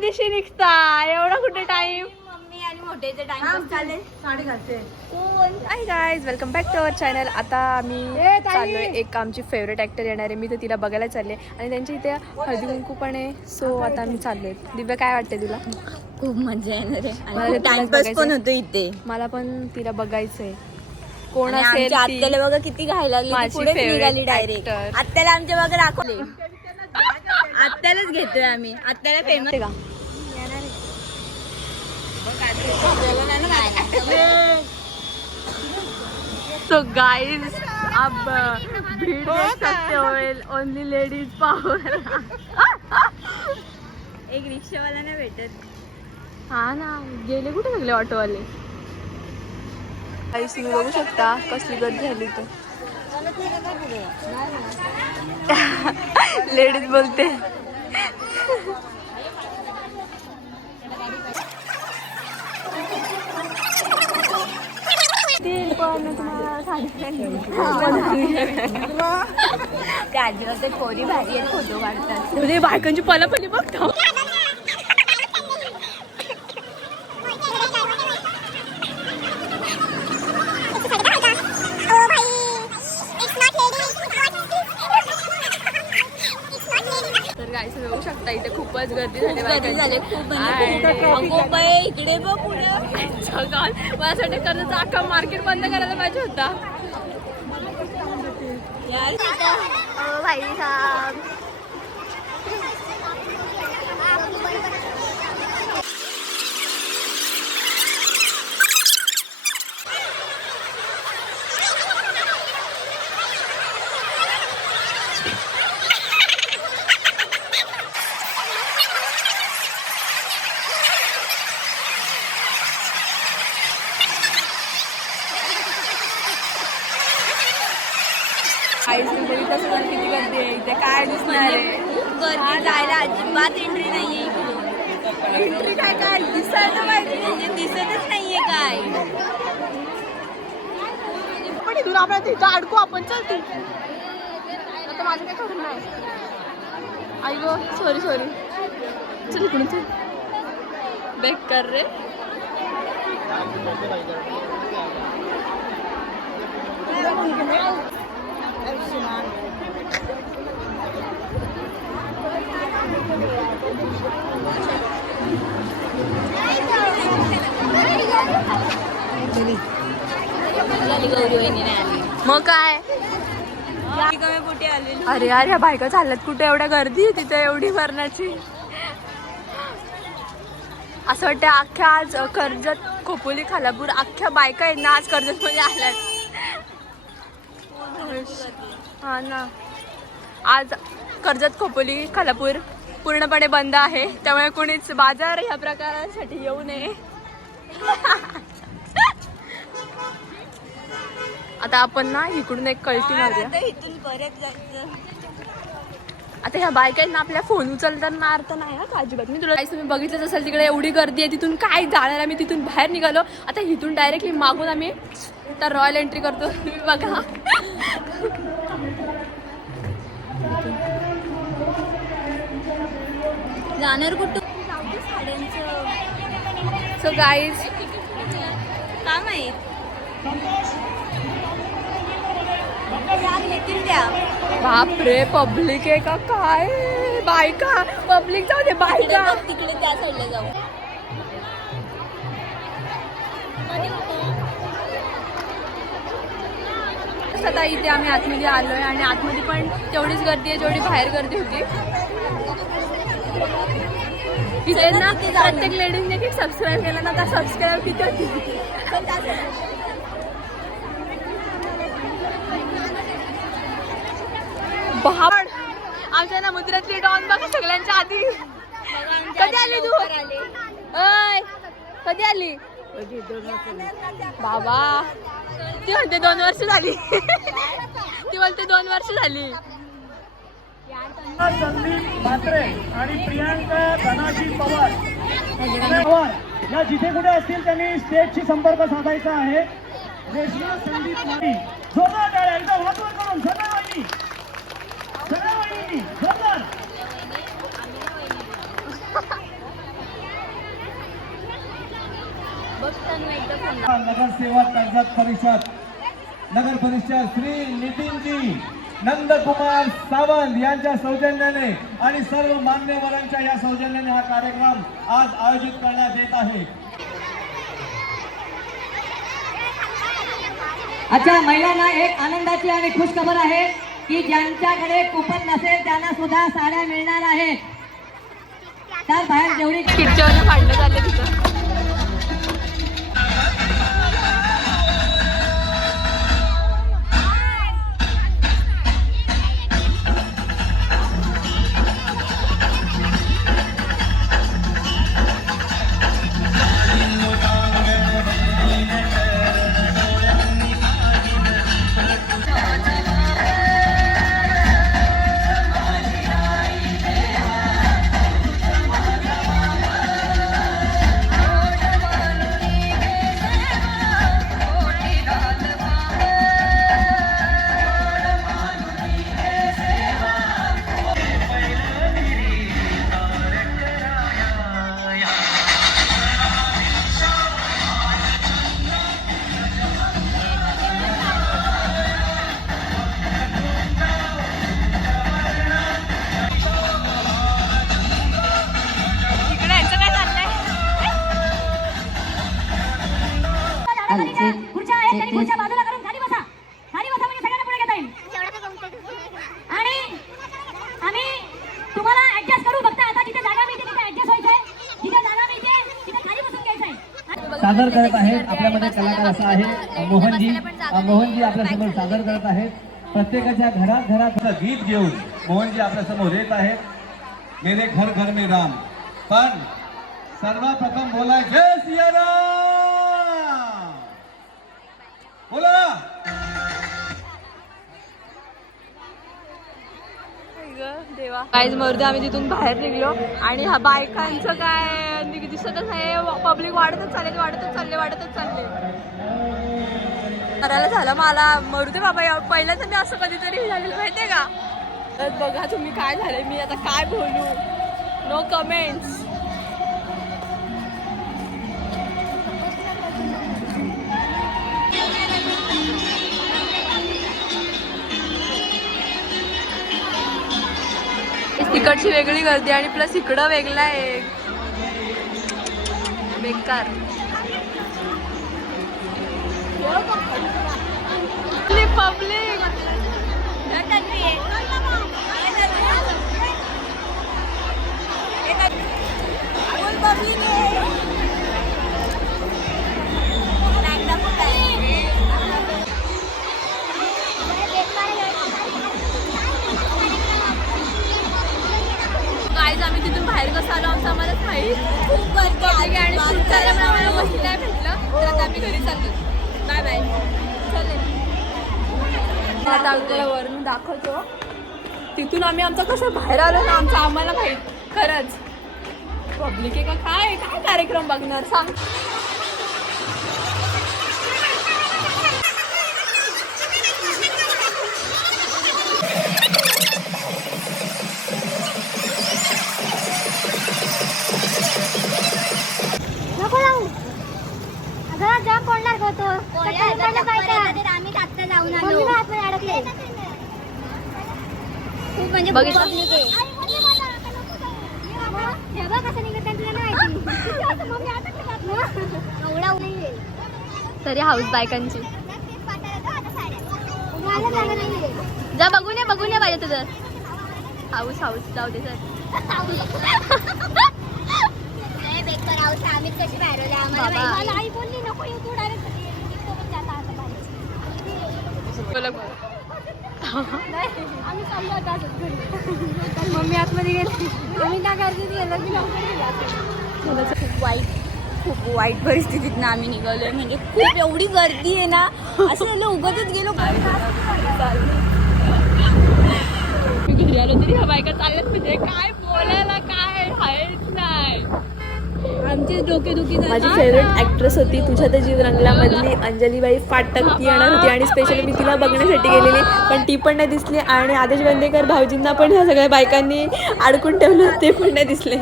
दिवशी निघता. एवढा कुठे टाइम मम्मी आणि मोठेचे टाइम चालेल? साडी घालते. Hi guys welcome back to our channel आता आम्ही चाललोय. एक आमची फेवरेट ऍक्टर येणार आहे. मी तर तिला बघायला चालले. आणि त्यांच्या इथे हळदी कुंकू पण आहे. सो आता आम्ही चाललोय. दिव्या काय वाटते तुला? खूप मजा येणार आहे. टाइमपास पण. होतो इथे. मला पण तिला बघायचंय. कोण असेल? आत्याला बघा किती घायला लागली. निघाली डायरेक्ट. आत्याला आमच्या बघा दाखवले. आत्यालाच घेतोय आम्ही. आत्याला फेमस ते का? तो गाइस अब भीड़ देख सकते हो ओनली लेडीज पावर एक रिक्षावाला नाही भेटत. हा ना गेले कुठे सगळे ऑटोवाले? गाईस तुम्ही बघू शकता कसली गर्दी झाली तर लेडीज बोलते. ते ते पोरी भारी आहेत फोटो काढतात. म्हणजे बायकांची पलापली बघतो गर्दी झाली. कधी झाले खूप म्हणजे आणि- खूप. अगो बाई, इकडे बघ पुढं जगाल. माझ्यासाठी कर्जाचा अख्खा मार्केट बंद करायला पाहिजे होता. यार भाई साहब आई बघितलं असेल किती गर्दी आहे इथे काय दिसणार आहे? गर्दी जायला अजिबात एंट्री नाहीये इकडे एंट्री काय काय? दिसायला पाहिजे. म्हणजे दिसतच नाहीये काय. पण इथून आपण तिथं अडकू आपण. चल तू. आता माझं काय खरं नाही. आई गो सॉरी सॉरी चल इकडून चल. बॅक कर रे झाली गौरी वहिनी नाही आली मग काय? कुठे अरे यार ह्या बायका चालल्यात कुठे? एवढ्या गर्दी आहे तिथे एवढी भरण्याची असं वाटतं अख्ख्या आज कर्जत खोपोली खालापूर अख्ख्या बायका आहेत ना आज कर्जत मध्ये आल्यात. हा ना. आज कर्जत खोपोली खालापूर पूर्णपणे बंद आहे. त्यामुळे कोणीच बाजार ह्या प्रकारासाठी येऊ नये. आता आपण ना इकडून एक कल्टी मारूया आता इथून परत जायचं. आता ह्या बायका ना आपल्या फोन उचलताना अर्थ नाही हा अजिबात. मी तुला तुम्ही बघितलंच असेल तिकडे एवढी गर्दी आहे तिथून काय जाणार आम्ही? तिथून बाहेर निघालो. आता इथून डायरेक्टली मागून आम्ही तर रॉयल एंट्री करतो. तुम्ही बघा. जाणार कुठं? साड्यांचं सो गाईज काय माहीत त्या बापरे पब्लिक आहे का? काय? बायका पब्लिक जाऊ दे तिकडे बायका तिकडे त्या साईडला जाऊ. आता इथे आम्ही आतमध्ये आलोय आणि आतमध्ये पण तेवढीच गर्दी आहे जेवढी बाहेर गर्दी होती. ना प्रत्येक लेडीजने किती सबस्क्राईब केलं? ना त्या सबस्क्राईब किती होती? आमच्या ना मुद्रातली डॉन बघा सगळ्यांच्या आधी. कधी आली तू? अय कधी आली? बाबा! ती म्हणते दोन वर्ष झाली. ती बोलते दोन वर्ष झाली. मात्रे आणि प्रियांका धनाजी पवार. पवार या जिथे कुठे असतील त्यांनी स्टेजशी संपर्क साधायचा आहे. रेशमा संदीप माडी जोरदार एकदा करून सगळ्या सगळ्या जोरदार. नगरसेवा कर्जत परिषद नगर परिषद श्री नितीनजी. नंदकुमार सावंत यांच्या सौजन्याने आणि सर्व मान्यवरांच्या या सौजन्याने हा कार्यक्रम आज आयोजित करण्यात येत आहे. अच्छा महिलांना एक आनंदाची आणि खुश खबर आहे की ज्यांच्याकडे कुपन नसेल त्यांना सुद्धा साड्या मिळणार आहेत. तर बाहेर जेवढी झालं तिथं. खुर्च्या आहेत त्यांनी खुर्च्या बाजूला करून खाली बसा. खाली बसा म्हणजे सगळ्यांना पुढे घेता येईल. आणि आम्ही तुम्हाला ऍडजस्ट करू फक्त. आता जिथे जागा मिळते तिथे ऍडजस्ट व्हायचंय. जिथे जागा मिळते तिथे खाली बसून घ्यायचंय. सादर करत आहेत आपल्यामध्ये कलाकार असा आहे मोहनजी. मोहनजी आपल्यासमोर सादर करत आहेत. प्रत्येकाच्या घरात घरात गीत घेऊन मोहनजी आपल्यासमोर येत आहेत. मेरे घर घर में राम. पण सर्वप्रथम बोला जय सियाराम बोला काहीच मर्दी आम्ही तिथून बाहेर निघलो आणि हा बायकांचं काय दिसतच आहे. पब्लिक वाढतच चालले वाढतच चालले वाढतच चालले. करायला झालं मला. मरुदे बाबा पहिल्याच मी असं कधीतरी झालेलं माहितीये का? तर बघा तुम्ही काय झाले मी आता काय बोलू? नो कमेंट्स तिकडची वेगळी गर्दी आणि प्लस इकडं वेगळा आहे. बेकार. आमचं खूप गर्दी आणि शूट करायला पण आम्हाला बसली नाही भेटलं तर आता आम्ही घरी चाललो. बाय बाय चालेल आता आमच्या वरून दाखवतो. तिथून आम्ही आमचं कसं बाहेर आलो ना आमचं आम्हाला माहीत. खरंच. पब्लिक आहे का? काय? काय कार्यक्रम बघणार? सांग. जाऊन आलो. खूप म्हणजे बघितलं? तरी हाऊस बायकांची. जा बघून ये बघून ये पाहिजे तुझं हाऊस हाऊस जाऊ दे सर आम्ही कशी बाहेर आई बोलली नको येऊ तू डायरेक्ट निघतो म्हणजे आता आता बाहेर. आम्ही चाललो आता असंच घरी. मम्मी आतमध्ये गेली. आम्ही त्या गर्दीत गेलो की लवकर. खूप वाईट खूप वाईट परिस्थितीत आम्ही निघालोय. म्हणजे खूप एवढी गर्दी आहे ना असं झालं उगतच गेलो. मी घरी आलो तरी ह्या बायका चालल्यात म्हणजे काय बोलायला काय आहेच नाही आमची डोकेदुखी माझी फेवरेट ऍक्ट्रेस होती. तुझ्या त्या जीव रंगलामधली अंजलीबाई फाटक ती येणार होती आणि स्पेशली मी तिला बघण्यासाठी गेलेली. पण ती पण नाही दिसली आणि आदेश बेंदेकर भाऊजींना पण ह्या सगळ्या बायकांनी अडकून ठेवलं. ते पण नाही दिसले.